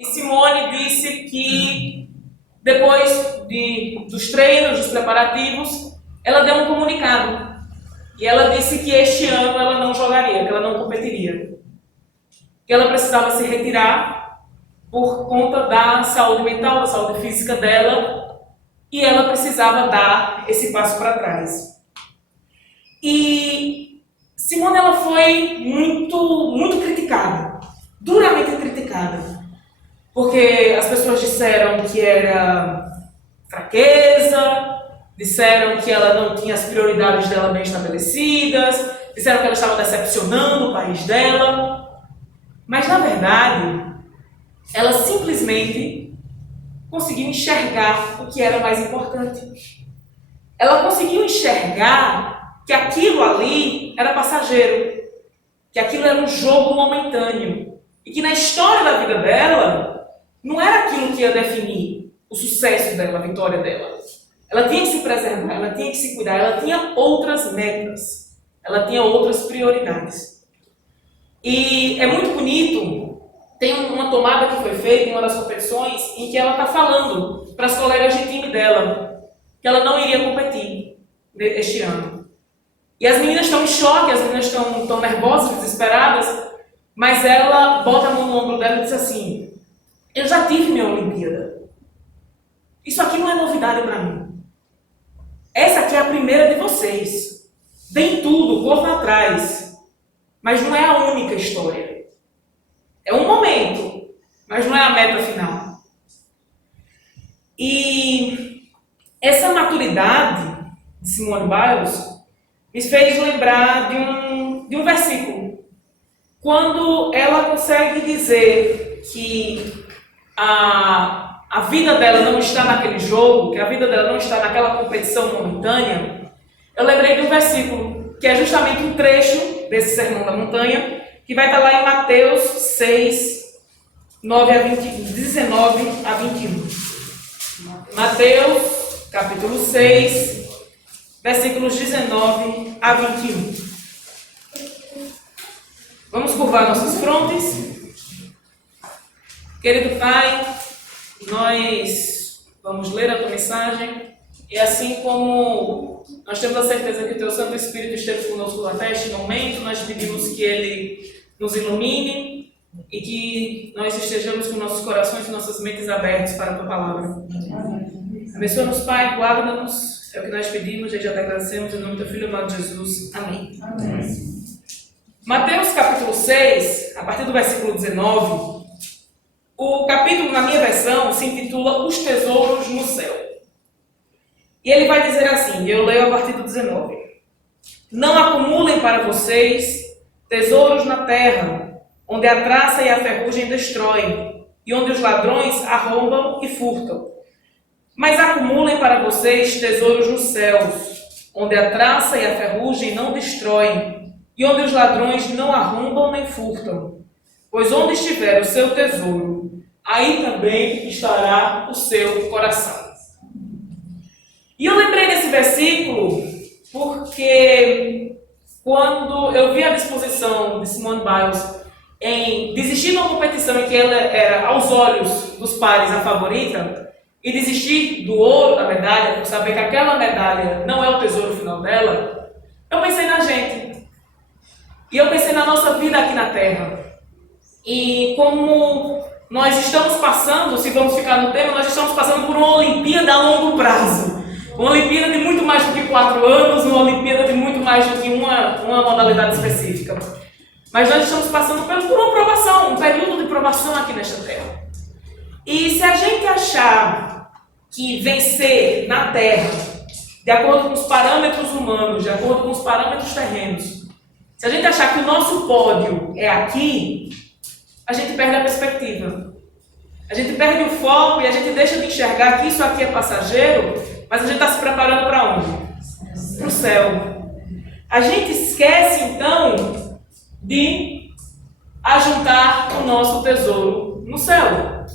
E Simone disse que depois dos treinos, dos preparativos, ela deu um comunicado. E ela disse que este ano ela não jogaria, que ela não competiria. Que ela precisava se retirar por conta da saúde mental, da saúde física dela, e ela precisava dar esse passo para trás. E Simone ela foi muito criticada, duramente criticada, porque as pessoas disseram que era fraqueza, disseram que ela não tinha as prioridades dela bem estabelecidas, disseram que ela estava decepcionando o país dela, mas na verdade ela simplesmente conseguiu enxergar o que era mais importante. Ela conseguiu enxergar que aquilo ali era passageiro, que aquilo era um jogo momentâneo, e que na história da vida dela não era aquilo que ia definir o sucesso dela, a vitória dela. Ela tinha que se preservar, ela tinha que se cuidar, ela tinha outras metas, ela tinha outras prioridades. E é muito bonito, tem uma tomada que foi feita em uma das competições em que ela está falando para as colegas de time dela que ela não iria competir este ano. E as meninas estão em choque, as meninas estão nervosas, desesperadas, mas ela bota a mão no ombro dela e diz assim: eu já tive minha Olimpíada. Isso aqui não é novidade para mim. Essa aqui é a primeira de vocês. Tem tudo, corram atrás. Mas não é a única história. É um momento, mas não é a meta final. E essa maturidade de Simone Biles me fez lembrar de um versículo. Quando ela consegue dizer que a vida dela não está naquele jogo, que a vida dela não está naquela competição momentânea, eu lembrei de um versículo, que é justamente um trecho desse Sermão da Montanha, que vai estar lá em Mateus 6, 19 a 21. Mateus, capítulo 6, versículos 19 a 21. Vamos curvar nossos frontes. Querido Pai, nós vamos ler a tua mensagem e assim como nós temos a certeza que o teu Santo Espírito esteve conosco até este momento, nós pedimos que ele nos ilumine e que nós estejamos com nossos corações e nossas mentes abertos para a tua palavra. Abençoa-nos, Pai, guarda-nos, é o que nós pedimos e já te agradecemos em nome do teu Filho amado Jesus. Amém. Amém. Mateus capítulo 6, a partir do versículo 19, o capítulo, na minha versão, se intitula Os Tesouros no Céu. E ele vai dizer assim, eu leio a partir do 19. Não acumulem para vocês tesouros na terra, onde a traça e a ferrugem destroem, e onde os ladrões arrombam e furtam. Mas acumulem para vocês tesouros nos céus, onde a traça e a ferrugem não destroem, e onde os ladrões não arrombam nem furtam. Pois onde estiver o seu tesouro, aí também estará o seu coração. E eu lembrei desse versículo porque quando eu vi a disposição de Simone Biles em desistir de uma competição em que ela era, aos olhos dos pares, a favorita, e desistir do ouro da medalha, por saber que aquela medalha não é o tesouro final dela, eu pensei na gente. E eu pensei na nossa vida aqui na Terra. E como nós estamos passando, se vamos ficar no tema, nós estamos passando por uma Olimpíada a longo prazo. Uma Olimpíada de muito mais do que 4 anos, uma Olimpíada de muito mais do que uma modalidade específica. Mas nós estamos passando por uma provação, um período de provação aqui nesta Terra. E se a gente achar que vencer na Terra, de acordo com os parâmetros humanos, de acordo com os parâmetros terrenos, se a gente achar que o nosso pódio é aqui, a gente perde a perspectiva. A gente perde o foco e a gente deixa de enxergar que isso aqui é passageiro, mas a gente está se preparando para onde? Para o céu. A gente esquece, então, de ajuntar o nosso tesouro no céu.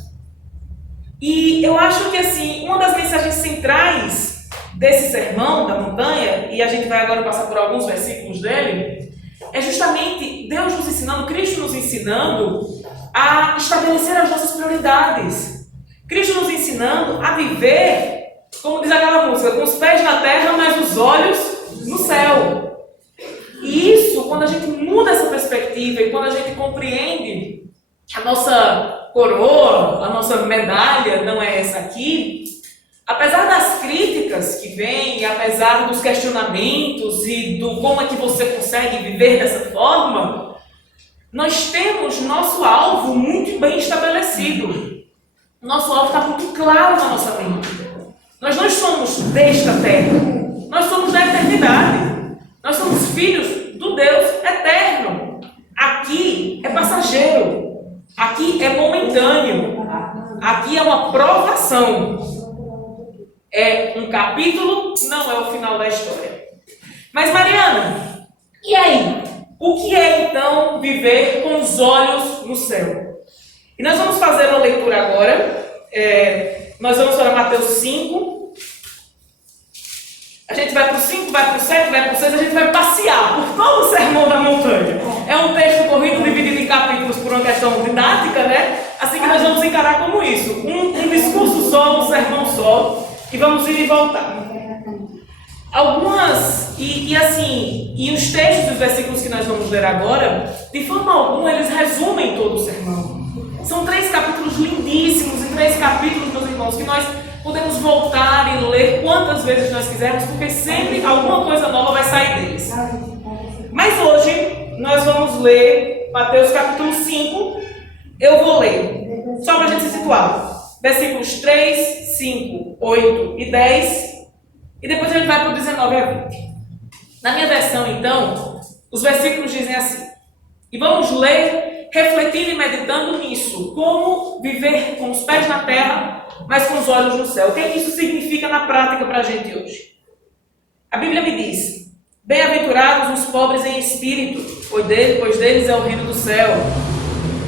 E eu acho que, assim, uma das mensagens centrais desse sermão da montanha, e a gente vai agora passar por alguns versículos dele, é justamente Deus nos ensinando, Cristo nos ensinando a estabelecer as nossas prioridades. Cristo nos ensinando a viver, como diz aquela música, com os pés na terra, mas os olhos no céu. E isso, quando a gente muda essa perspectiva e quando a gente compreende que a nossa coroa, a nossa medalha não é essa aqui, apesar das críticas que vêm, apesar dos questionamentos e do como é que você consegue viver dessa forma, nós temos nosso alvo muito bem estabelecido. Nosso alvo está muito claro na nossa mente. Nós não somos desta terra, nós somos da eternidade. Nós somos filhos do Deus eterno. Aqui é passageiro, aqui é momentâneo, aqui é uma provação. É um capítulo, não é o final da história. Mas Mariana, e aí? O que é então viver com os olhos no céu? E nós vamos fazer uma leitura agora. Nós vamos para Mateus 5. A gente vai para o 5, vai para o 7, vai para o 6. A gente vai passear por todo o Sermão da Montanha. É um texto corrido, dividido em capítulos por uma questão didática, né? Assim que nós vamos encarar como isso. Um discurso só, um sermão só. E vamos ir e voltar. E os textos dos versículos que nós vamos ler agora, de forma alguma, eles resumem todo o sermão. São 3 capítulos lindíssimos, e 3 capítulos, meus irmãos, que nós podemos voltar e ler quantas vezes nós quisermos, porque sempre alguma coisa nova vai sair deles. Mas hoje, nós vamos ler Mateus capítulo 5. Eu vou ler, só para a gente se situar. Versículos 3, 5, 8 e 10. E depois a gente vai para o 19 a 20. Na minha versão, então, os versículos dizem assim. E vamos ler, refletindo e meditando nisso. Como viver com os pés na terra, mas com os olhos no céu. O que é que isso significa na prática para a gente hoje? A Bíblia me diz: bem-aventurados os pobres em espírito, pois deles é o reino do céu.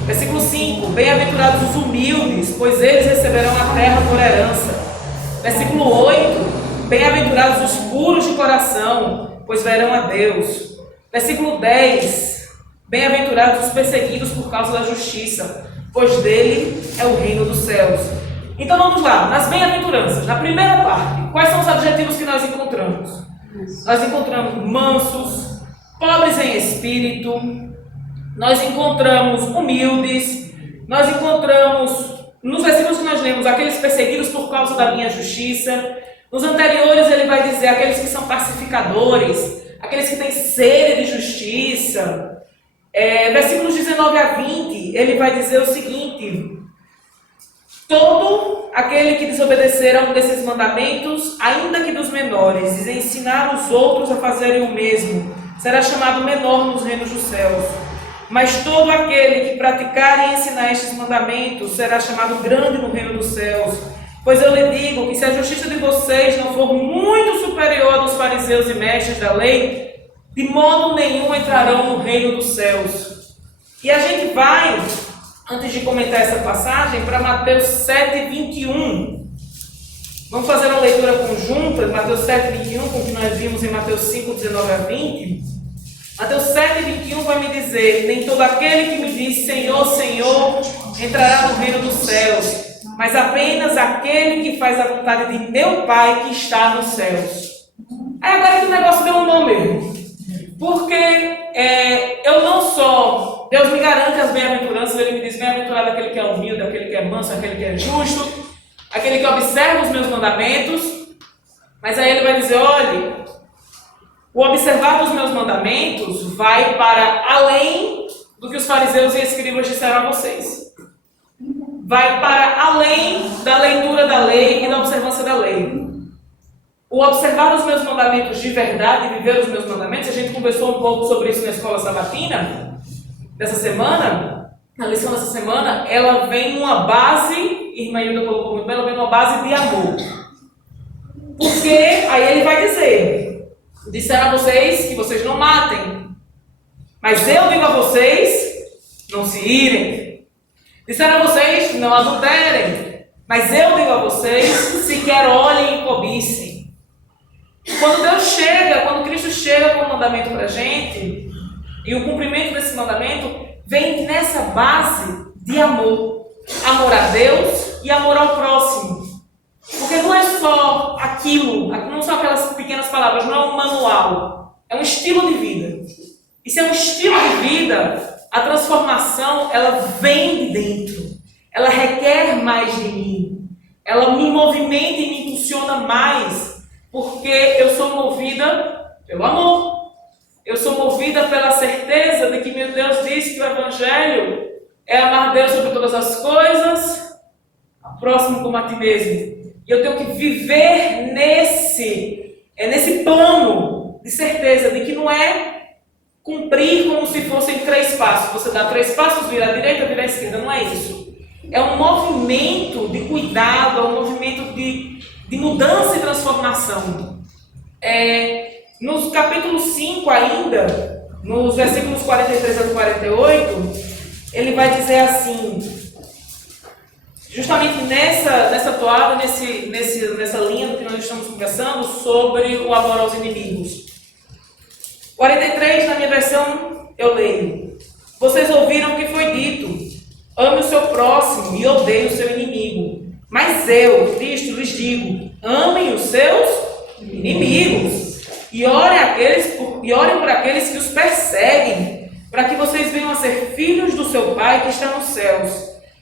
Versículo 5. Bem-aventurados os humildes, pois eles receberão a terra por herança. Versículo 8. Bem-aventurados os puros de coração, pois verão a Deus. Versículo 10. Bem-aventurados os perseguidos por causa da justiça, pois dele é o reino dos céus. Então vamos lá, nas bem-aventuranças, na primeira parte, quais são os adjetivos que nós encontramos? Nós encontramos mansos, pobres em espírito, nós encontramos humildes, nós encontramos, nos versículos que nós lemos, aqueles perseguidos por causa da minha justiça. Nos anteriores ele vai dizer aqueles que são pacificadores, aqueles que têm sede de justiça. Versículos 19 a 20, ele vai dizer o seguinte: todo aquele que desobedecer a um desses mandamentos, ainda que dos menores, e ensinar os outros a fazerem o mesmo, será chamado menor nos reinos dos céus. Mas todo aquele que praticar e ensinar estes mandamentos será chamado grande no reino dos céus. Pois eu lhe digo que se a justiça de vocês não for muito superior à dos fariseus e mestres da lei, de modo nenhum entrarão no reino dos céus. E a gente vai, antes de comentar essa passagem, para Mateus 7, 21. Vamos fazer uma leitura conjunta, Mateus 7, 21, com o que nós vimos em Mateus 5, 19 a 20. Mateus 7, 21 vai me dizer: nem todo aquele que me diz Senhor, Senhor, entrará no reino dos céus, mas apenas aquele que faz a vontade de meu Pai que está nos céus. Aí agora que o negócio deu um nome mesmo. Porque eu não só, Deus me garante as bem-aventuranças, ele me diz: bem-aventurado aquele que é humilde, aquele que é manso, aquele que é justo, aquele que observa os meus mandamentos. Mas aí ele vai dizer: olhe, o observar dos meus mandamentos vai para além do que os fariseus e escribas disseram a vocês. Vai para além da leitura da lei e da observância da lei. O observar os meus mandamentos de verdade e viver os meus mandamentos, a gente conversou um pouco sobre isso na escola sabatina dessa semana, na lição dessa semana, ela vem numa base, irmã Hilda colocou muito bem, ela vem numa base de amor. Porque aí ele vai dizer: disseram a vocês que vocês não matem, mas eu digo a vocês, não se irem. Disseram a vocês, não adulterem, mas eu digo a vocês, sequer olhem e cobicem. Quando Cristo chega com o mandamento para a gente, e o cumprimento desse mandamento vem nessa base de amor. Amor a Deus e amor ao próximo. Porque não é só aquilo, não são aquelas pequenas palavras, não é um manual. É um estilo de vida. E se é um estilo de vida, a transformação, ela vem de dentro. Ela requer mais de mim. Ela me movimenta e me impulsiona mais. Porque eu sou movida pelo amor. Eu sou movida pela certeza de que meu Deus disse que o Evangelho é amar Deus sobre todas as coisas, ao próximo como a ti mesmo. E eu tenho que viver nesse plano de certeza de que não é cumprir como se fossem 3 passos. Você dá 3 passos, vira à direita, vira à esquerda. Não é isso. É um movimento de cuidado, é um movimento de mudança e transformação. No capítulo 5 ainda, nos versículos 43 a 48, ele vai dizer assim, justamente nessa toada, nessa linha que nós estamos conversando, sobre o amor aos inimigos. 43, na minha versão, eu leio. Vocês ouviram o que foi dito. Ame o seu próximo e odeie o seu inimigo. Mas eu, Cristo, lhes digo, amem os seus inimigos. E orem por aqueles que os perseguem, para que vocês venham a ser filhos do seu Pai que está nos céus.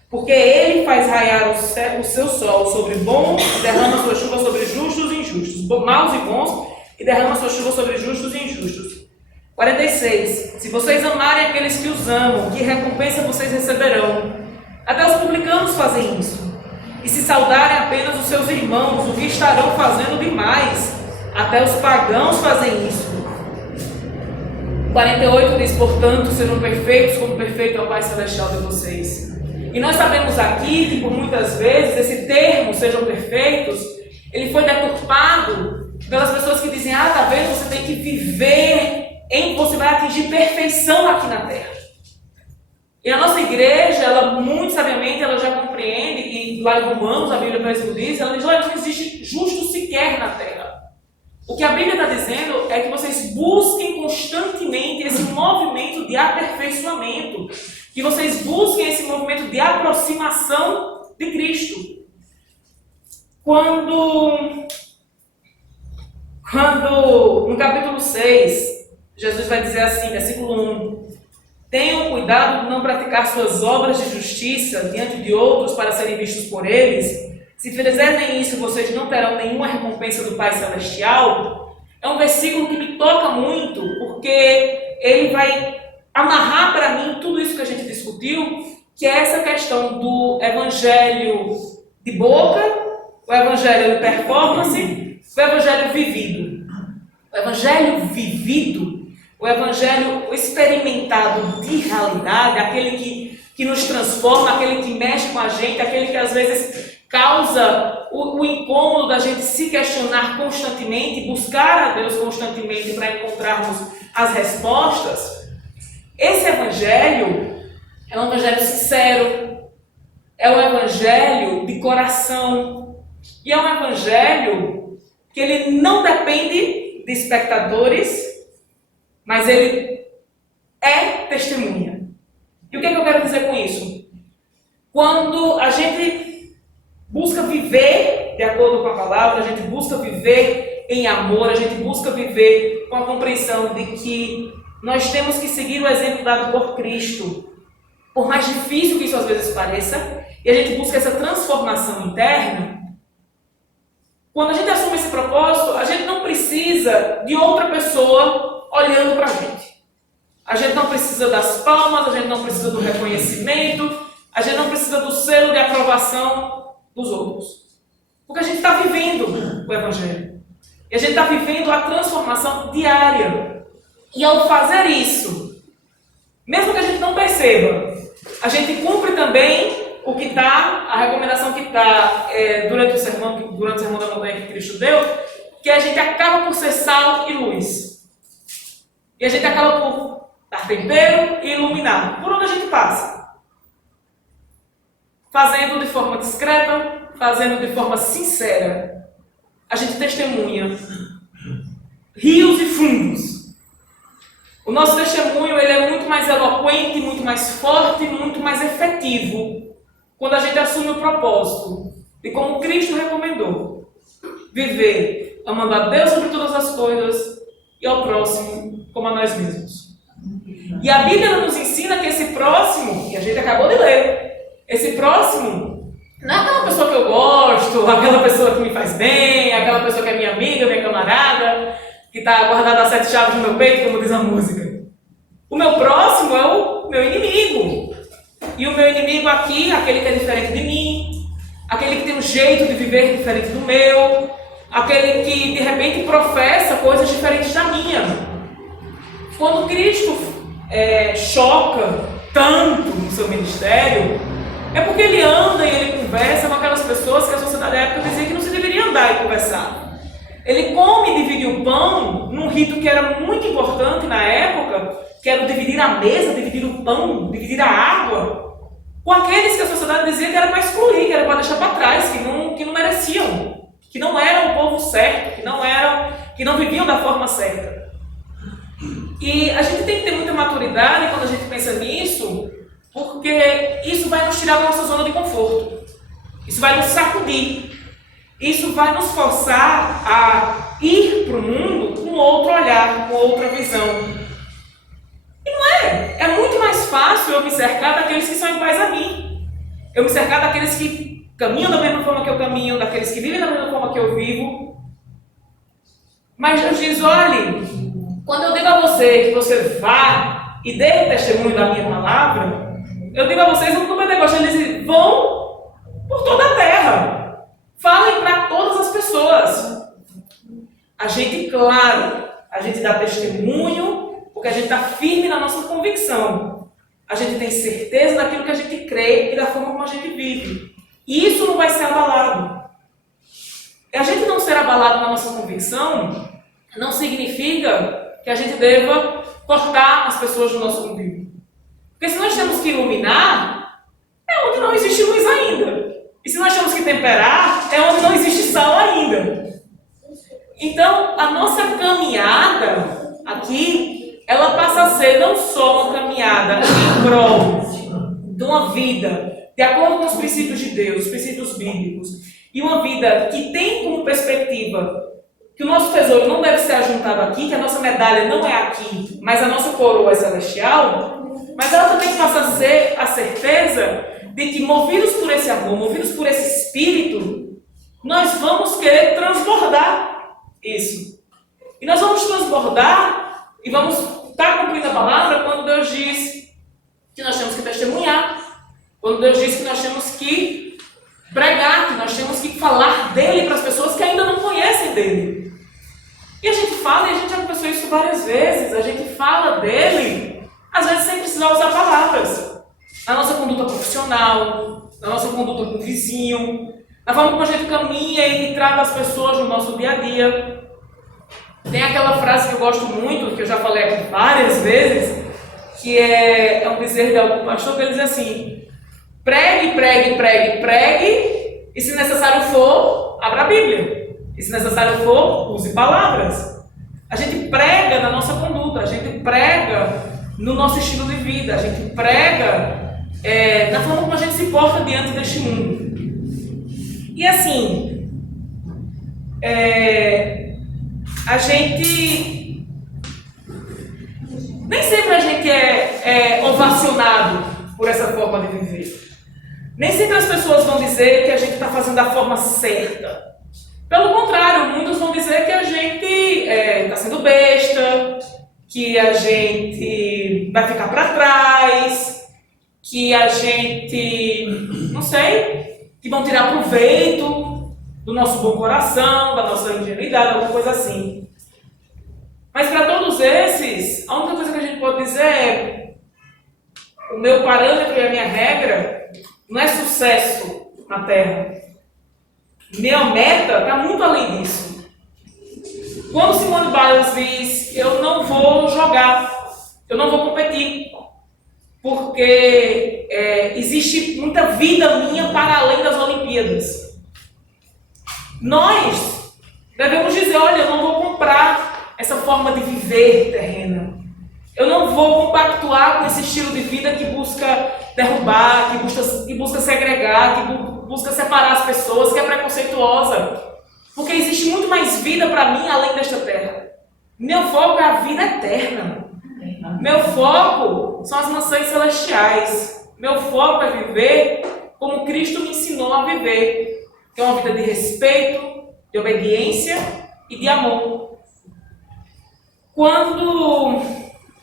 Porque Ele faz raiar o seu sol sobre bons e derrama sua chuva sobre justos e injustos. Maus e bons e derrama sua chuva sobre justos e injustos. 46. Se vocês amarem aqueles que os amam, que recompensa vocês receberão? Até os publicanos fazem isso. E se saudarem apenas os seus irmãos, o que estarão fazendo demais? Até os pagãos fazem isso. 48 diz, portanto, sejam perfeitos como perfeito é o Pai Celestial de vocês. E nós sabemos aqui que por muitas vezes esse termo, sejam perfeitos, ele foi deturpado pelas pessoas que dizem, tá vendo, você tem que viver você vai atingir perfeição aqui na Terra. E a nossa igreja, ela muito sabiamente, ela já compreende, e lá em Romanos, a Bíblia mesmo diz, ela diz, olha, não existe justo sequer na Terra. O que a Bíblia está dizendo é que vocês busquem constantemente esse movimento de aperfeiçoamento, que vocês busquem esse movimento de aproximação de Cristo. Quando no capítulo 6, Jesus vai dizer assim, versículo 1, tenham cuidado de não praticar suas obras de justiça diante de outros para serem vistos por eles. Se fizerem isso, vocês não terão nenhuma recompensa do Pai Celestial. É um versículo que me toca muito, porque ele vai amarrar para mim tudo isso que a gente discutiu, que é essa questão do evangelho de boca, o evangelho de performance, o evangelho vivido. O evangelho vivido, o evangelho experimentado de realidade, aquele que nos transforma, aquele que mexe com a gente, aquele que às vezes causa o incômodo da gente se questionar constantemente, buscar a Deus constantemente para encontrarmos as respostas. Esse evangelho é um evangelho sincero, é um evangelho de coração, e é um evangelho que ele não depende de espectadores, mas ele é testemunha. E o que é que eu quero dizer com isso? Quando a gente busca viver de acordo com a palavra, a gente busca viver em amor, a gente busca viver com a compreensão de que nós temos que seguir o exemplo dado por Cristo, por mais difícil que isso às vezes pareça, e a gente busca essa transformação interna. Quando a gente assume esse propósito, a gente não precisa de outra pessoa olhando para a gente. A gente não precisa das palmas, a gente não precisa do reconhecimento, a gente não precisa do selo de aprovação dos outros. Porque a gente está vivendo o Evangelho. E a gente está vivendo a transformação diária. E ao fazer isso, mesmo que a gente não perceba, a gente cumpre também o que está, a recomendação que está durante o sermão da montanha que Cristo deu, que a gente acaba por ser sal e luz. E a gente acaba por dar tempero e iluminar. Por onde a gente passa? Fazendo de forma discreta, fazendo de forma sincera. A gente testemunha rios e fundos O nosso testemunho ele é muito mais eloquente, muito mais forte, muito mais efetivo quando a gente assume o propósito e como Cristo recomendou, viver amando a Deus sobre todas as coisas e ao próximo como a nós mesmos. E a Bíblia nos ensina que esse próximo, que a gente acabou de ler, esse próximo não é aquela pessoa que eu gosto, aquela pessoa que me faz bem, aquela pessoa que é minha amiga, minha camarada, que está guardada a 7 chaves no meu peito, como diz a música. O meu próximo é o meu inimigo. E o meu inimigo aqui, aquele que é diferente de mim, aquele que tem um jeito de viver diferente do meu, aquele que de repente professa coisas diferentes da minha. Quando Cristo choca tanto no seu ministério, é porque ele anda e ele conversa com aquelas pessoas que a sociedade da época dizia que não se deveria andar e conversar. Ele come e divide o pão num rito que era muito importante na época, que era o dividir a mesa, dividir o pão, dividir a água, com aqueles que a sociedade dizia que era para excluir, que era para deixar para trás, que não mereciam, que não eram o povo certo, que não viviam da forma certa. E a gente tem que ter muita maturidade quando a gente pensa nisso, porque isso vai nos tirar da nossa zona de conforto. Isso vai nos sacudir. Isso vai nos forçar a ir para o mundo com outro olhar, com outra visão. E não é. É muito mais fácil eu me cercar daqueles que são iguais a mim. Eu me cercar daqueles que caminham da mesma forma que eu caminho, daqueles que vivem da mesma forma que eu vivo. Mas Deus diz, olhe, quando eu digo a você que você vá e dê testemunho da minha palavra, eu digo a vocês, no Pentecostes, ele diz, vão por toda a terra. Falem para todas as pessoas. A gente, claro, a gente dá testemunho porque a gente está firme na nossa convicção. A gente tem certeza daquilo que a gente crê e da forma como a gente vive. E isso não vai ser abalado. E a gente não ser abalado na nossa convicção não significa que a gente deva cortar as pessoas do nosso convívio. Porque se nós temos que iluminar, é onde não existe luz ainda. E se nós temos que temperar, é onde não existe sal ainda. Então, a nossa caminhada aqui, ela passa a ser não só uma caminhada em prol de uma vida de acordo com os princípios de Deus, os princípios bíblicos, e uma vida que tem como perspectiva que o nosso tesouro não deve ser ajuntado aqui, que a nossa medalha não é aqui, mas a nossa coroa é celestial, mas ela também passa a ser a certeza de que, movidos por esse amor, movidos por esse espírito, nós vamos querer transbordar isso. E nós vamos transbordar e vamos estar cumprindo a palavra quando Deus diz que nós temos que testemunhar, quando Deus diz que nós temos que pregar, que nós temos que falar dele para as pessoas que ainda não conhecem dele. E a gente fala, e a gente já conversou isso várias vezes, a gente fala dele, às vezes sem precisar usar palavras. Na nossa conduta profissional, na nossa conduta com o vizinho, na forma como a gente caminha e trata as pessoas no nosso dia a dia. Tem aquela frase que eu gosto muito, que eu já falei aqui várias vezes, que é um dizer de algum pastor, que ele diz assim: pregue, pregue, pregue, pregue, e se necessário for, abra a Bíblia. E se necessário for, use palavras. A gente prega na nossa conduta, a gente prega no nosso estilo de vida, a gente prega na forma como a gente se porta diante deste mundo. E assim, a gente nem sempre a gente é ovacionado por essa forma de viver. Nem sempre as pessoas vão dizer que a gente está fazendo da forma certa. Pelo contrário, muitos vão dizer que a gente está sendo besta, que a gente vai ficar para trás, que a gente, não sei, que vão tirar proveito do nosso bom coração, da nossa ingenuidade, alguma coisa assim. Mas para todos esses, a única coisa que a gente pode dizer é: o meu parâmetro e a minha regra não é sucesso na Terra. Minha meta está muito além disso. Quando Simone Biles diz: eu não vou jogar, eu não vou competir, porque existe muita vida minha para além das Olimpíadas. Nós devemos dizer: olha, eu não vou comprar essa forma de viver terrena. Eu não vou compactuar com esse estilo de vida que busca derrubar, que busca segregar, que busca separar as pessoas, que é preconceituosa. Porque existe muito mais vida para mim além desta terra. Meu foco é a vida eterna. Meu foco são as mansões celestiais. Meu foco é viver como Cristo me ensinou a viver. Que é uma vida de respeito, de obediência e de amor. Quando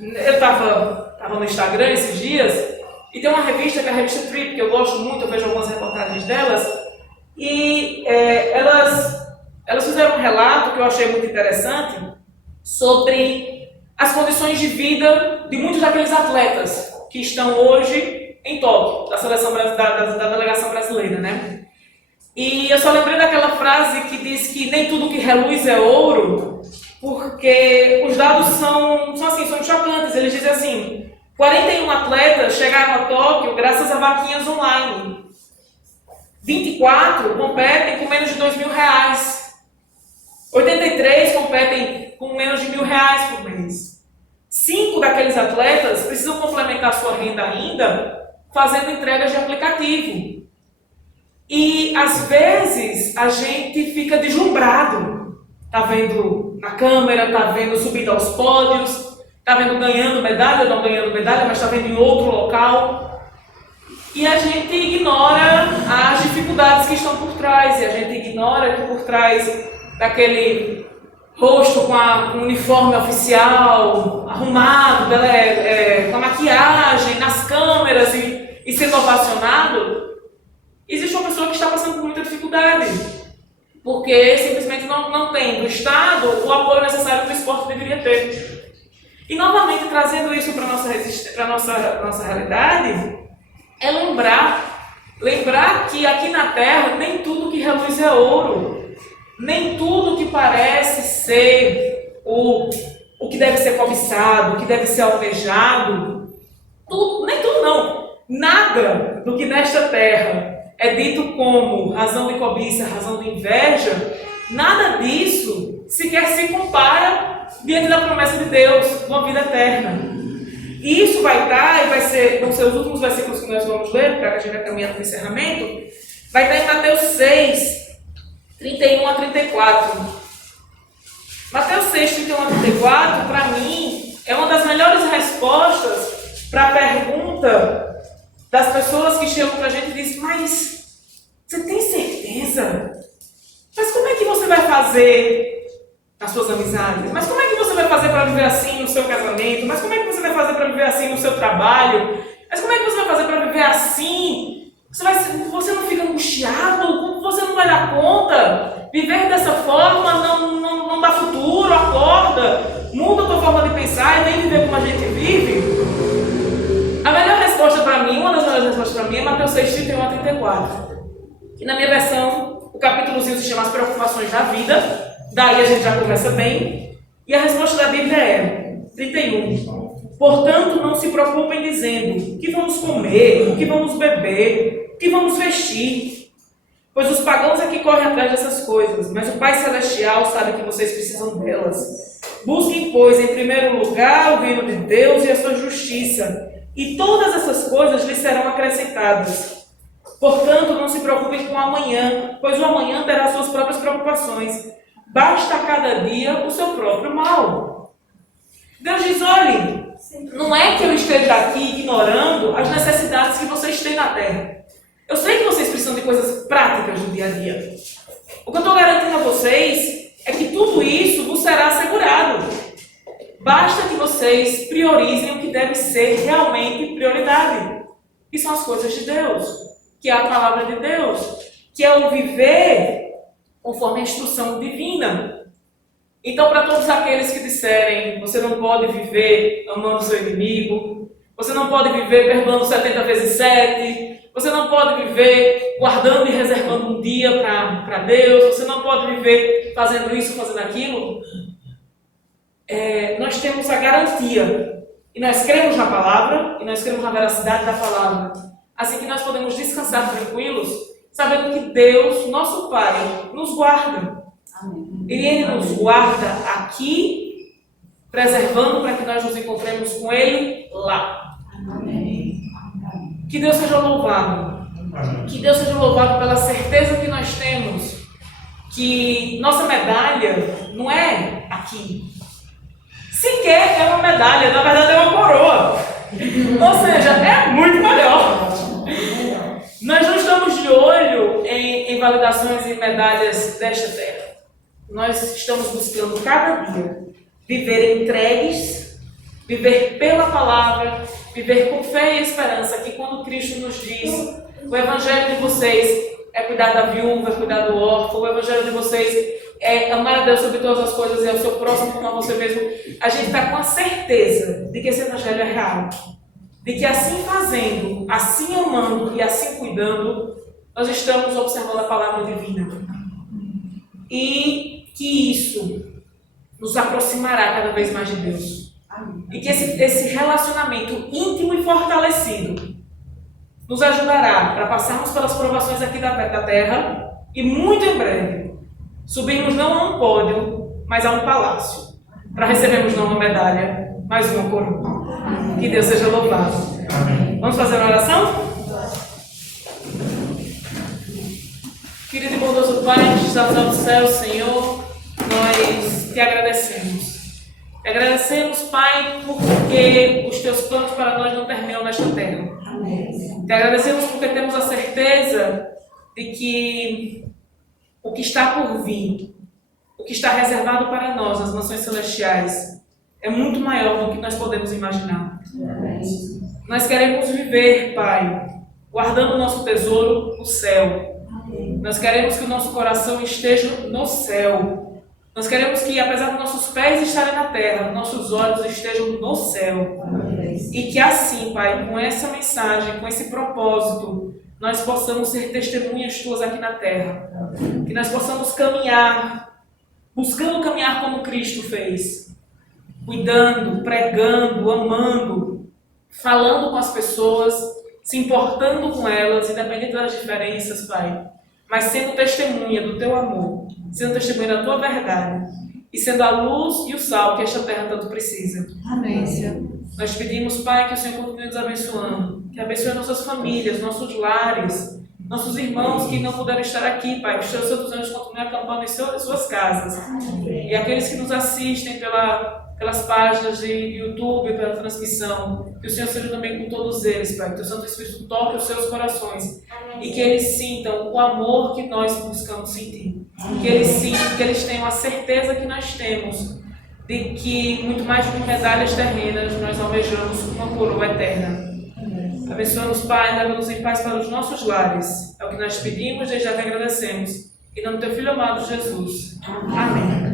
eu estava no Instagram esses dias, e tem uma revista, que é a revista Trip, que eu gosto muito, eu vejo algumas reportagens delas, e elas fizeram um relato que eu achei muito interessante sobre as condições de vida de muitos daqueles atletas que estão hoje em Tóquio, da delegação brasileira, né? E eu só lembrei daquela frase que diz que nem tudo que reluz é ouro, porque os dados são chocantes. Eles dizem assim: 41 atletas chegaram a Tóquio graças a vaquinhas online. 24 competem com menos de R$2.000. 83 competem com menos de R$1.000 por mês. 5 daqueles atletas precisam complementar sua renda ainda fazendo entregas de aplicativo. E às vezes a gente fica deslumbrado. Tá vendo na câmera, tá vendo subindo aos pódios, tá vendo ganhando medalha, não ganhando medalha, mas tá vendo em outro local. E a gente ignora as dificuldades que estão por trás. E a gente ignora que por trás daquele rosto com o uniforme oficial, arrumado, com a maquiagem, nas câmeras e sendo ovacionado, existe uma pessoa que está passando por muita dificuldade, porque simplesmente não tem do Estado o apoio necessário que o esporte deveria ter. E novamente, trazendo isso para a nossa realidade, é lembrar que aqui na Terra nem tudo que reluz é ouro, nem tudo que parece ser o que deve ser cobiçado, o que deve ser almejado, nem tudo não, nada do que nesta Terra é dito como razão de cobiça, razão de inveja, nada disso sequer se compara diante da promessa de Deus, uma vida eterna. E isso vai estar, vão ser os últimos versículos que nós vamos ler, para que a gente vai caminhando para o encerramento, vai estar em Mateus 6, 31 a 34. Mateus 6, 31 a 34, para mim, é uma das melhores respostas para a pergunta das pessoas que chegam para a gente e dizem: mas você tem certeza? Mas como é que você vai fazer nas suas amizades? Mas como é que você vai fazer para viver assim no seu casamento? Mas como é que você vai fazer para viver assim no seu trabalho? Mas como é que você vai fazer para viver assim? Você não fica angustiado? Você não vai dar conta? Viver dessa forma não dá futuro, acorda, muda a tua forma de pensar e nem viver como a gente vive. A melhor resposta para mim, uma das melhores respostas para mim é Mateus 6, 31 a 34. E na minha versão, o capítulozinho se chama As Preocupações da Vida. Daí a gente já começa bem. E a resposta da Bíblia é 31. Portanto, não se preocupem dizendo: o que vamos comer, o que vamos beber, o que vamos vestir. Pois os pagãos é que correm atrás dessas coisas, mas o Pai Celestial sabe que vocês precisam delas. Busquem, pois, em primeiro lugar o reino de Deus e a sua justiça, e todas essas coisas lhes serão acrescentadas. Portanto, não se preocupem com o amanhã, pois o amanhã terá suas próprias preocupações. Basta a cada dia o seu próprio mal. Deus diz: olhe, não é que eu esteja aqui ignorando as necessidades que vocês têm na terra. Eu sei que vocês precisam de coisas práticas no dia a dia. O que eu estou garantindo a vocês é que tudo isso vos será assegurado. Basta que vocês priorizem o que deve ser realmente prioridade, que são as coisas de Deus, que é a palavra de Deus, que é o viver conforme a instrução divina. Então, para todos aqueles que disserem: você não pode viver amando seu inimigo, você não pode viver perdoando 70 vezes 7, você não pode viver guardando e reservando um dia para Deus, você não pode viver fazendo isso, fazendo aquilo, nós temos a garantia, e nós cremos na palavra, e nós cremos na veracidade da palavra, assim que nós podemos descansar tranquilos, sabendo que Deus, nosso Pai, nos guarda. Amém. Ele nos guarda aqui preservando para que nós nos encontremos com Ele lá. Amém. Que Deus seja louvado. Que Deus seja louvado pela certeza que nós temos que nossa medalha não é aqui. Sequer é uma medalha, na verdade é uma coroa. Ou seja, é muito melhor. Nós não estamos de olho em validações e medalhas desta terra. Nós estamos buscando cada dia viver entregues, viver pela palavra, viver com fé e esperança, que quando Cristo nos diz, o evangelho de vocês é cuidar da viúva, é cuidar do órfão, o evangelho de vocês é amar a Deus sobre todas as coisas e ao seu próximo como a você mesmo, a gente está com a certeza de que esse evangelho é real. De que assim fazendo, assim amando e assim cuidando, nós estamos observando a palavra divina. E que isso nos aproximará cada vez mais de Deus. E que esse relacionamento íntimo e fortalecido nos ajudará para passarmos pelas provações aqui da terra e muito em breve subirmos não a um pódio, mas a um palácio, para recebermos não uma medalha, mas uma coroa. Que Deus seja louvado. Amém. Vamos fazer uma oração? Querido e bondoso Pai, que estás no céu, Senhor, nós te agradecemos. Te agradecemos, Pai, porque os teus planos para nós não terminam nesta terra. Amém. Te agradecemos porque temos a certeza de que o que está por vir, o que está reservado para nós nas mansões celestiais, é muito maior do que nós podemos imaginar. Amém. Nós queremos viver, Pai, guardando o nosso tesouro no céu. Amém. Nós queremos que o nosso coração esteja no céu. Nós queremos que, apesar dos nossos pés estarem na terra, nossos olhos estejam no céu. Amém. E que assim, Pai, com essa mensagem, com esse propósito, nós possamos ser testemunhas Tuas aqui na terra. Amém. Que nós possamos caminhar, buscando caminhar como Cristo fez. Cuidando, pregando, amando, falando com as pessoas, se importando com elas, independente das diferenças, Pai, mas sendo testemunha do Teu amor, sendo testemunha da Tua verdade e sendo a luz e o sal que esta terra tanto precisa. Amém, Senhor. Nós pedimos, Pai, que o Senhor continue nos abençoando, que abençoe nossas famílias, nossos lares, nossos irmãos que não puderam estar aqui, Pai, que os Teus santos anjos continuem acampando em suas casas. Amém. E aqueles que nos assistem pelas páginas de YouTube, pela transmissão, que o Senhor seja também com todos eles, Pai, que o Santo Espírito toque os seus corações. Amém. E que eles sintam o amor que nós buscamos sentir. Que eles sintam, que eles tenham a certeza que nós temos de que muito mais do que medalhas terrenas, nós almejamos uma coroa eterna. Abençoa-nos, Pai, leva-nos em paz para os nossos lares. É o que nós pedimos, desde já te agradecemos. Em nome do Teu Filho amado Jesus. Amém.